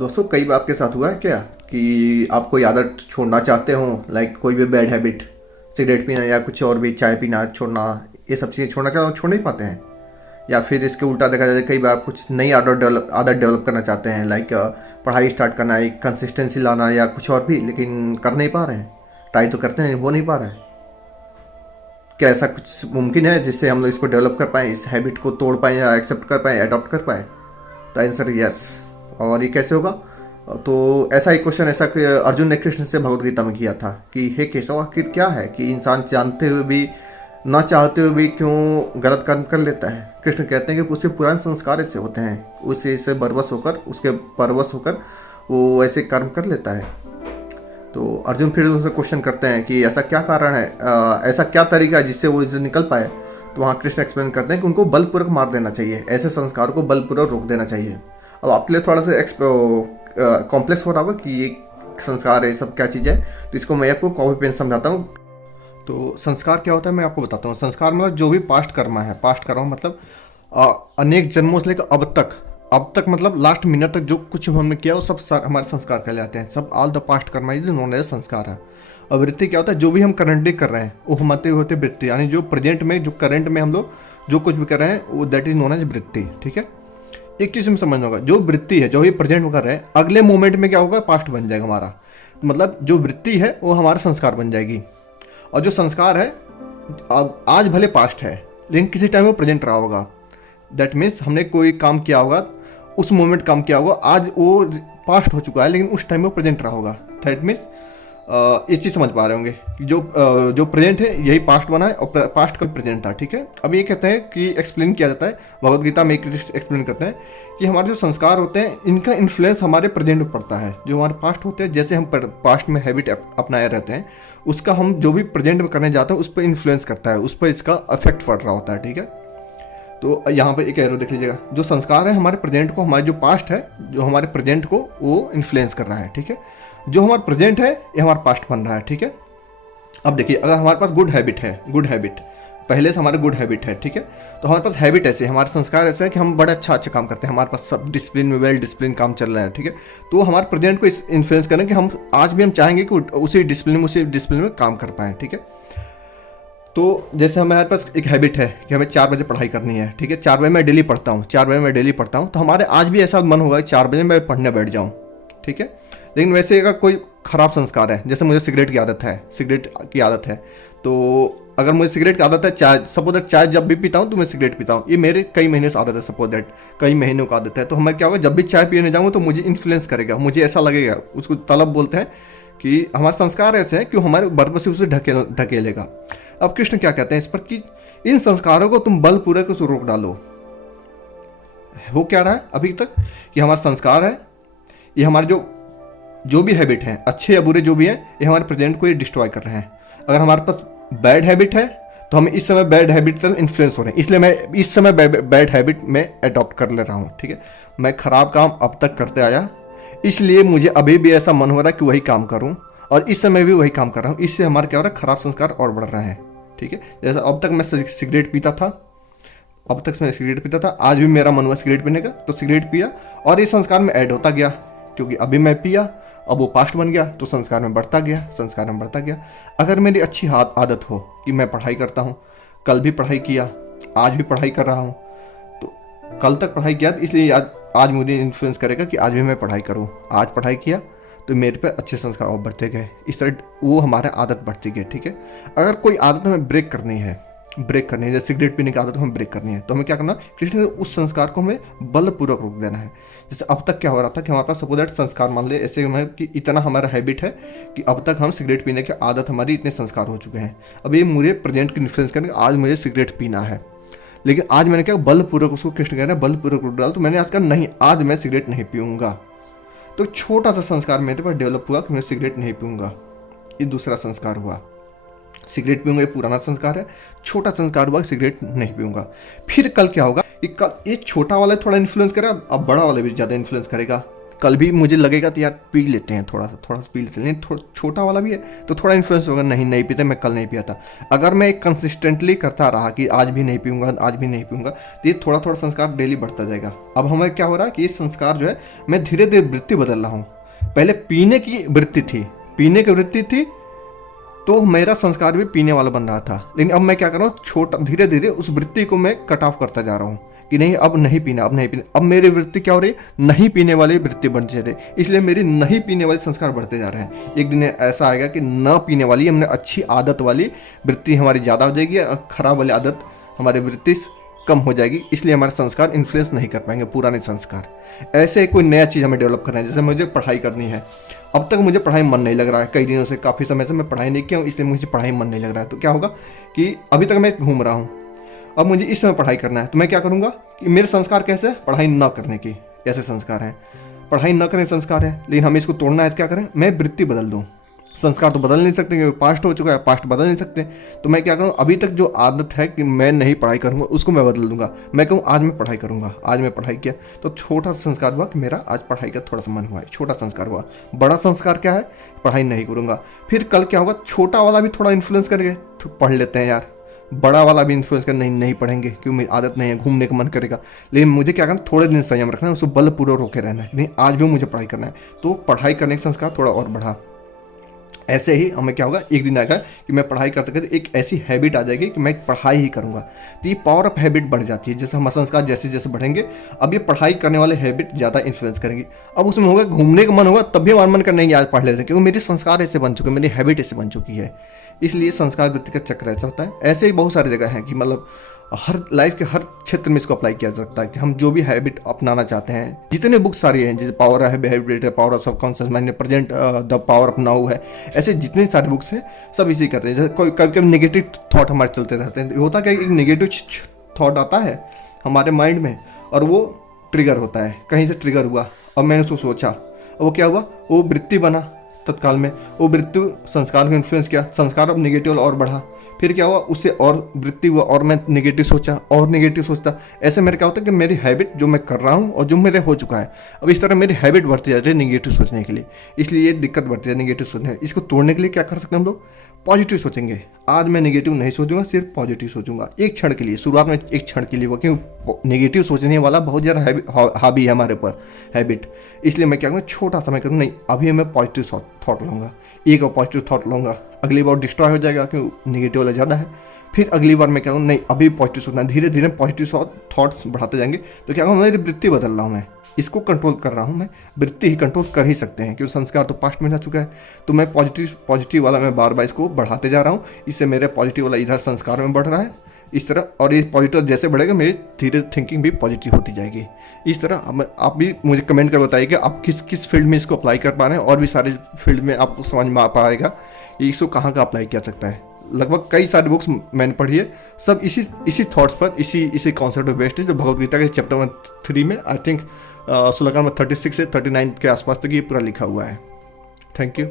दोस्तों कई बार आपके साथ हुआ है क्या कि आप कोई आदत छोड़ना चाहते हो, लाइक कोई भी बैड हैबिट, सिगरेट पीना या कुछ और भी, चाय पीना छोड़ना, ये सब चीज़ें छोड़ना चाहते हो, छोड़ नहीं पाते हैं। या फिर इसके उल्टा देखा जाए, कई बार कुछ नई आदत डेवलप करना चाहते हैं, लाइक पढ़ाई स्टार्ट करना, एक कंसिस्टेंसी लाना या कुछ और भी, लेकिन कर नहीं पा रहे हैं। ट्राई तो करते हैं, वो नहीं पा रहा है। क्या ऐसा कुछ मुमकिन है जिससे हम लोग इसको डेवलप कर पाएँ, इस हैबिट को तोड़ पाएँ या एक्सेप्ट कर पाएँ, अडॉप्ट कर पाएँ? तो आंसर यस। और ये कैसे होगा? तो ऐसा एक क्वेश्चन ऐसा कि अर्जुन ने कृष्ण से भगवत गीता में किया था कि हे केशव, आखिर क्या है कि इंसान जानते हुए भी, ना चाहते हुए भी क्यों गलत कर्म कर लेता है? कृष्ण कहते हैं कि उसके पुराने संस्कार ऐसे होते हैं, उसे इससे बरबस होकर, उसके परवश होकर वो ऐसे कर्म कर लेता है। तो अर्जुन फिर उनसे क्वेश्चन करते हैं कि ऐसा क्या कारण है, ऐसा क्या तरीका है जिससे वो इससे निकल पाए? तो वहाँ कृष्ण एक्सप्लेन करते हैं कि उनको बलपूर्वक मार देना चाहिए, ऐसे संस्कार को बलपूर्वक रोक देना चाहिए। अब आपके लिए थोड़ा सा कॉम्प्लेक्स हो रहा होगा कि ये संस्कार है, सब क्या चीज़ है, तो इसको मैं आपको कॉपी पेन समझाता हूँ। तो संस्कार क्या होता है मैं आपको बताता हूँ। संस्कार मतलब जो भी पास्ट कर्म है, पास्ट कर्म मतलब अनेक जन्मों से लेकर अब तक मतलब लास्ट मिनट तक जो कुछ हमने किया वो सब हमारे संस्कार कहलाते हैं। सब ऑल द पास्ट कर्म इज नोन एज संस्कार है। और वृत्ति क्या होता है? जो भी हम करंटली कर रहे हैं वो हमारे होते वृत्ति, यानी जो प्रेजेंट में, जो करंट में हम लोग जो कुछ भी कर रहे हैं वो दैट इज नोन एज वृत्ति। ठीक है, एक चीज़ में समझना होगा, जो वृत्ति है, जो भी प्रेजेंट में कर रहे हैं, अगले मोमेंट में क्या होगा? पास्ट बन जाएगा हमारा। मतलब जो वृत्ति है वो हमारा संस्कार बन जाएगी। और जो संस्कार है अब आज भले पास्ट है लेकिन किसी टाइम वो प्रेजेंट रहा होगा। दैट मीन्स हमने कोई काम किया होगा, उस मोमेंट काम किया होगा, आज वो पास्ट हो चुका है लेकिन उस टाइम वो प्रेजेंट रहा होगा। दैट मीन्स ये चीज़ समझ पा रहे होंगे कि जो प्रेजेंट है यही पास्ट बना है और पास्ट का प्रेजेंट था। ठीक है, अब ये कहते हैं कि एक्सप्लेन किया जाता है भगवत गीता में, एक एक्सप्लेन करते हैं कि हमारे जो संस्कार होते हैं इनका इन्फ्लुएंस हमारे प्रेजेंट में पड़ता है। जो हमारे पास्ट होते हैं, जैसे हम पास्ट में हैबिट अपनाए रहते हैं, उसका हम जो भी प्रेजेंट में करने जाते हैं उस पर इन्फ्लुएंस करता है, उस पर इसका इफेक्ट पड़ रहा होता है। ठीक है, तो यहाँ पे एक एरो देख लीजिएगा, जो संस्कार है हमारे प्रेजेंट को, हमारे जो पास्ट है जो हमारे प्रेजेंट को वो इन्फ्लुएंस कर रहा है। ठीक है, जो हमारा प्रेजेंट है ये हमारा पास्ट बन रहा है। ठीक है, अब देखिए, अगर हमारे पास गुड हैबिट है, गुड हैबिट पहले से हमारे गुड हैबिट है, ठीक है, तो हमारे पास हैबिट ऐसे, हमारे संस्कार ऐसे हैं कि हम बड़ा अच्छा काम करते हैं, हमारे पास सब डिसिप्लिन में, वेल डिसिप्लिन काम चल रहा है। ठीक है, तो हमारे प्रेजेंट को इन्फ्लुएंस करें कि हम आज भी हम चाहेंगे कि उसी डिसिप्लिन में काम कर पाएँ। ठीक है, तो जैसे हमारे पास एक हैबिट है कि हमें 4 बजे पढ़ाई करनी है। ठीक है, 4 बजे मैं डेली पढ़ता हूँ, 4 बजे मैं डेली पढ़ता हूँ, तो हमारे आज भी ऐसा मन होगा कि 4 बजे मैं पढ़ने बैठ जाऊँ। ठीक है, लेकिन वैसे अगर कोई ख़राब संस्कार है, जैसे मुझे सिगरेट की आदत है, तो अगर मुझे सिगरेट की आदत है, चाय सपोज दैट, चाय जब भी पीता हूँ तो मैं सिगरेट पीता हूँ, ये मेरे कई महीने से आदत है, सपोज दैट कई महीनों का आदत है, तो हमें क्या होगा, जब भी चाय पीने जाऊँगा तो मुझे इन्फ्लुएंस करेगा, मुझे ऐसा लगेगा, उसको तलब बोलते हैं कि हमारे संस्कार ऐसे हैं कि हमारे बरबस से उसे ढकेलेगा। अब कृष्ण क्या कहते हैं इस पर कि इन संस्कारों को तुम बलपूर्वक रोक डालो। हो क्या रहा है अभी तक कि हमारा संस्कार है, ये हमारे जो भी हैबिट हैं, अच्छे या बुरे जो भी हैं, ये हमारे प्रेजेंट को ये डिस्ट्रॉय कर रहे हैं। अगर हमारे पास बैड हैबिट है तो हम इस समय बैड हैबिट तरफ इन्फ्लुएंस हो रहे हैं, इसलिए मैं इस समय बैड हैबिट में अडॉप्ट कर ले रहा हूँ। ठीक है, मैं खराब काम अब तक करते आया, इसलिए मुझे अभी भी ऐसा मन हो रहा है कि वही काम करूँ, और इस समय भी वही काम कर रहा हूँ, इससे हमारा क्या हो रहा है, खराब संस्कार और बढ़ रहे हैं। ठीक है, जैसे अब तक मैं सिगरेट पीता था, आज भी मेरा मन हुआ सिगरेट पीने का तो सिगरेट पिया, और ये संस्कार में ऐड होता गया, क्योंकि अभी मैं पिया, अब वो पास्ट बन गया, तो संस्कार में बढ़ता गया। अगर मेरी अच्छी आदत हो कि मैं पढ़ाई करता हूँ, कल भी पढ़ाई किया, आज भी पढ़ाई कर रहा हूँ, तो कल तक पढ़ाई किया इसलिए आज मुझे इन्फ्लुएंस करेगा कि आज भी मैं पढ़ाई करूँ। आज पढ़ाई किया तो मेरे पे अच्छे संस्कार और बढ़ते गए, इस तरह वो हमारा आदत बढ़ती गई। ठीक है, अगर कोई आदत हमें ब्रेक करनी है, जैसे सिगरेट पीने की आदत हमें ब्रेक करनी है, तो हमें क्या करना, कृष्ण उस संस्कार को हमें बलपूर्वक रोक देना है। जैसे अब तक क्या हो रहा था कि हमारे पास सपोज दैट संस्कार, मान ले ऐसे में कि इतना हमारा हैबिट है कि अब तक हम सिगरेट पीने की आदत, हमारी इतने संस्कार हो चुके हैं, अब ये मुझे प्रेजेंट की इन्फ्लुएंस करने आज मुझे सिगरेट पीना है, लेकिन आज मैंने क्या बलपूर्वक, उसको कृष्ण कह रहे हैं बलपूर्वक रोक डाला, तो मैंने आज कहा नहीं, आज मैं सिगरेट नहीं पीऊँगा। तो छोटा सा संस्कार मेरे पर डेवलप हुआ कि मैं सिगरेट नहीं पीऊँगा, ये दूसरा संस्कार हुआ। सिगरेट पीऊँगा ये पुराना संस्कार है, छोटा संस्कार हुआ सिगरेट नहीं पीऊँगा। फिर कल क्या होगा कि कल ये छोटा वाला थोड़ा इन्फ्लुएंस करेगा, अब बड़ा वाला भी ज़्यादा इन्फ्लुएंस करेगा। कल भी मुझे लगेगा तो यार पी लेते हैं, थोड़ा सा पी लेते हैं, लेकिन थोड़ा छोटा वाला भी है तो थोड़ा इन्फ्लुएंस होगा, नहीं पीते, मैं कल नहीं पिया था। अगर मैं कंसिस्टेंटली करता रहा कि आज भी नहीं पीऊँगा, आज भी नहीं पीऊँगा, तो ये थोड़ा थोड़ा संस्कार डेली बढ़ता जाएगा। अब हमें क्या हो रहा है कि ये संस्कार जो है मैं धीरे धीरे वृत्ति बदल रहा हूँ। पहले पीने की वृत्ति थी, पीने की वृत्ति थी तो मेरा संस्कार भी पीने वाला बन रहा था, लेकिन अब मैं क्या कर रहा हूँ, छोटा धीरे धीरे उस वृत्ति को मैं कट ऑफ करता जा रहा हूँ कि नहीं अब नहीं पीना, अब नहीं पीना। अब मेरी वृत्ति क्या हो रही है, नहीं पीने वाली वृत्ति बनती जा रही है, इसलिए मेरी नहीं पीने वाले संस्कार बढ़ते जा रहे हैं। एक दिन ऐसा आएगा कि ना पीने वाली हमने अच्छी आदत वाली वृत्ति हमारी ज़्यादा हो जाएगी और खराब वाली आदत हमारी वृत्ति कम हो जाएगी, इसलिए हमारे संस्कार इन्फ्लुएंस नहीं कर पाएंगे पुराने संस्कार। ऐसे कोई नया चीज़ हमें डेवलप करना है, जैसे मुझे पढ़ाई करनी है, अब तक मुझे पढ़ाई मन नहीं लग रहा है, कई दिनों से काफ़ी समय से मैं पढ़ाई नहीं किया हूँ, इसलिए मुझे पढ़ाई मन नहीं लग रहा है। तो क्या होगा कि अभी तक मैं घूम रहा हूँ, अब मुझे इस समय पढ़ाई करना है, तो मैं क्या करूँगा कि मेरे संस्कार कैसे है, पढ़ाई ना करने की ऐसे संस्कार हैं, पढ़ाई ना करने संस्कार है, लेकिन हमें इसको तोड़ना है तो क्या करें, मैं वृत्ति बदल दूँ। संस्कार तो बदल नहीं सकते क्योंकि पास्ट हो चुका है, पास्ट बदल नहीं सकते, तो मैं क्या करूँ, अभी तक जो आदत है कि मैं नहीं पढ़ाई करूँगा उसको मैं बदल दूंगा। मैं कहूँ आज मैं पढ़ाई करूँगा, आज मैं पढ़ाई किया, तो छोटा संस्कार हुआ कि मेरा आज पढ़ाई का थोड़ा सा मन हुआ है, छोटा संस्कार हुआ। बड़ा संस्कार क्या है, पढ़ाई नहीं करूँगा। फिर कल क्या होगा, छोटा वाला भी थोड़ा इन्फ्लुएंस करके तो पढ़ लेते हैं यार, बड़ा वाला भी इन्फ्लुएंस कर, नहीं पढ़ेंगे क्यों, मेरी आदत नहीं है, घूमने का मन करेगा, लेकिन मुझे क्या करना, थोड़े दिन संयम रखना है, उसको बलपूर्वक रोके रहना है, नहीं आज भी मुझे पढ़ाई करना है, तो पढ़ाई करने का संस्कार थोड़ा और बढ़ा। ऐसे ही हमें क्या होगा, एक दिन आएगा कि मैं पढ़ाई करते करते एक ऐसी हैबिट आ जाएगी कि मैं पढ़ाई ही करूँगा, तो ये पावर ऑफ हैबिट बढ़ जाती है। जैसे हमारे संस्कार जैसे जैसे बढ़ेंगे, अब ये पढ़ाई करने वाले हैबिट ज़्यादा इन्फ्लुएंस करेंगी। अब उसमें होगा घूमने का मन होगा, तब भी हमारा मन कर नहीं आज पढ़ लेते हैं, क्योंकि मेरे संस्कार ऐसे बन चुके हैं, मेरी हैबिट ऐसे बन चुकी है, इसलिए संस्कार वृत्ति का चक्र ऐसा होता है। ऐसे ही बहुत सारी जगह हैं कि मतलब हर लाइफ के हर क्षेत्र में इसको अप्लाई किया जा सकता है कि हम जो भी हैबिट अपनाना चाहते हैं। जितने बुक्स सारी हैं, जैसे पावर ऑफ हैबिट है, power of subconscious mind, present the power of now है, ऐसे जितने सारे बुक्स हैं सब इसी करते हैं। जैसे कोई कभी कभी नेगेटिव थॉट हमारे चलते रहते हैं, होता क्या, एक नेगेटिव थॉट आता है हमारे माइंड में और वो ट्रिगर होता है, कहीं से ट्रिगर हुआ, अब मैंने उसको सोचा, वो क्या हुआ, वो वृत्ति बना, तत्काल में वो वृत्ति संस्कार को इन्फ्लुएंस किया, संस्कार अब नेगेटिव और बढ़ा, फिर क्या हुआ, उससे और वृत्ति हुआ और मैं नेगेटिव सोचा और नेगेटिव सोचता। ऐसे मेरे क्या होता है कि मेरी हैबिट जो मैं कर रहा हूँ और जो मेरे हो चुका है, अब इस तरह मेरी हैबिट बढ़ती जाती है नेगेटिव सोचने के लिए, इसलिए ये दिक्कत बढ़ती है नेगेटिव सोचने। इसको तोड़ने के लिए क्या कर सकते हैं हम लोग, पॉजिटिव सोचेंगे। आज मैं नेगेटिव नहीं सोचूंगा, सिर्फ पॉजिटिव सोचूंगा एक क्षण के लिए, शुरुआत में एक क्षण के लिए वो, क्योंकि नेगेटिव सोचने वाला बहुत ज़्यादा हावी है हमारे ऊपर हैबिट, इसलिए मैं क्या करूँगा, छोटा समय करूँ, नहीं अभी मैं पॉजिटिव थॉट लूँगा, एक और पॉजिटिव थॉट लूँगा, अगली बार डिस्ट्रॉय हो जाएगा क्योंकि नेगेटिव वाला ज़्यादा है, फिर अगली बार मैं क्या करूँ, नहीं अभी पॉजिटिव सोचना, धीरे धीरे पॉजिटिव थॉट्स बढ़ाते जाएंगे, तो क्या कहूँ, मेरी वृत्ति बदल रहा हूँ, मैं इसको कंट्रोल कर रहा हूँ, मैं वृत्ति ही कंट्रोल कर ही सकते हैं क्योंकि संस्कार तो पास्ट में जा चुका है। तो मैं पॉजिटिव वाला मैं बार बार इसको बढ़ाते जा रहा हूँ, इससे मेरे पॉजिटिव वाला इधर संस्कार में बढ़ रहा है इस तरह, और ये पॉजिटिव जैसे बढ़ेगा मेरी धीरे थिंकिंग भी पॉजिटिव होती जाएगी इस तरह। आप भी मुझे कमेंट कर बताइए कि आप किस किस फील्ड में इसको अप्लाई कर पा रहे हैं, और भी सारे फील्ड में आपको समझ में आ पाएगा कि इसको कहाँ का अप्लाई किया सकता है। लगभग कई सारी बुक्स मैंने पढ़ी है, सब इसी थॉट्स पर, इसी कॉन्सेप्ट पे बेस्ड है, जो भगवद गीता के चैप्टर नंबर 3 में आई थिंक श्लोक नंबर 36 से 39 के आसपास तक ये पूरा लिखा हुआ है। Thank you.